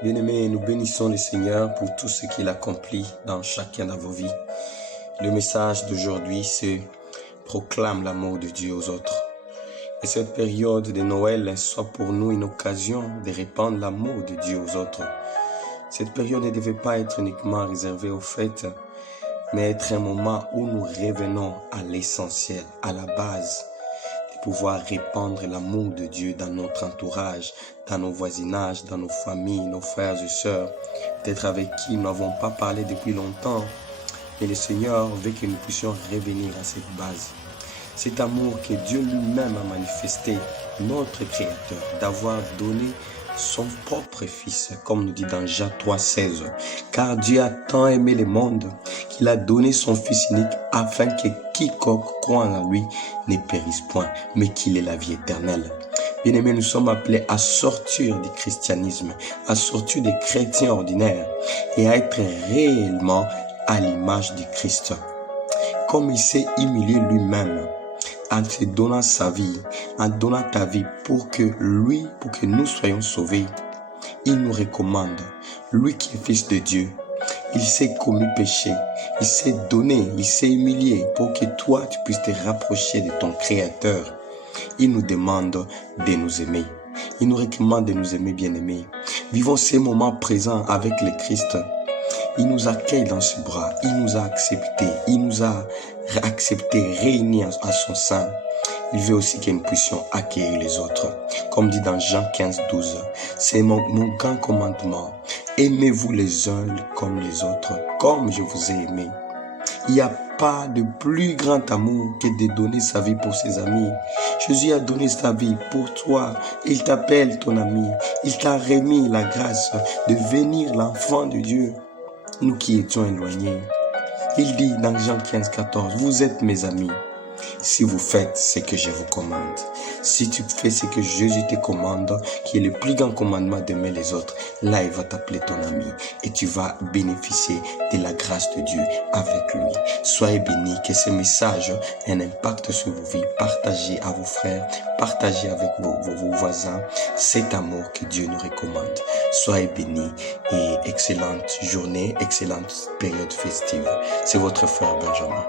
Bien-aimés, nous bénissons le Seigneur pour tout ce qu'il accomplit dans chacun de vos vies. Le message d'aujourd'hui, c'est « Proclame l'amour de Dieu aux autres ». Et cette période de Noël soit pour nous une occasion de répandre l'amour de Dieu aux autres. Cette période ne devait pas être uniquement réservée aux fêtes, mais être un moment où nous revenons à l'essentiel, à la base, de pouvoir répandre l'amour de Dieu dans notre entourage, dans nos voisinages, dans nos familles, nos frères et sœurs, peut-être avec qui nous n'avons pas parlé depuis longtemps, mais le Seigneur veut que nous puissions revenir à cette base. Cet amour que Dieu lui-même a manifesté, notre Créateur, d'avoir donné son propre Fils, comme nous dit dans Jean 3,16. Car Dieu a tant aimé le monde qu'il a donné son Fils unique afin que quiconque croit en lui ne périsse point, mais qu'il ait la vie éternelle. Bien-aimés, nous sommes appelés à sortir du christianisme, à sortir des chrétiens ordinaires et à être réellement à l'image du Christ. Comme il s'est humilié lui-même, en te donnant sa vie, en donnant ta vie pour que nous soyons sauvés, il nous recommande, lui qui est Fils de Dieu, il s'est commis péché, il s'est donné, il s'est humilié pour que toi tu puisses te rapprocher de ton Créateur. Il nous demande de nous aimer. Il nous recommande de nous aimer, bien-aimés. Vivons ces moments présents avec le Christ. Il nous accueille dans ses bras, il nous a acceptés, réunis à son sein. Il veut aussi que nous puissions accueillir les autres. Comme dit dans Jean 15,12, c'est mon grand commandement. Aimez-vous les uns comme les autres, comme je vous ai aimé. Il n'y a pas de plus grand amour que de donner sa vie pour ses amis. Jésus a donné sa vie pour toi. Il t'appelle ton ami. Il t'a remis la grâce de devenir l'enfant de Dieu. Nous qui étions éloignés. Il dit dans Jean 15,14, vous êtes mes amis si vous faites ce que je vous commande. Si tu fais ce que Jésus te commande, qui est le plus grand commandement d'aimer les autres, là il va t'appeler ton ami et tu vas bénéficier de la grâce de Dieu avec lui. Soyez bénis, que ce message ait un impact sur vos vies. Partagez à vos frères, partagez avec vos voisins cet amour que Dieu nous recommande. Soyez bénis et excellente journée, excellente période festive. C'est votre frère Benjamin.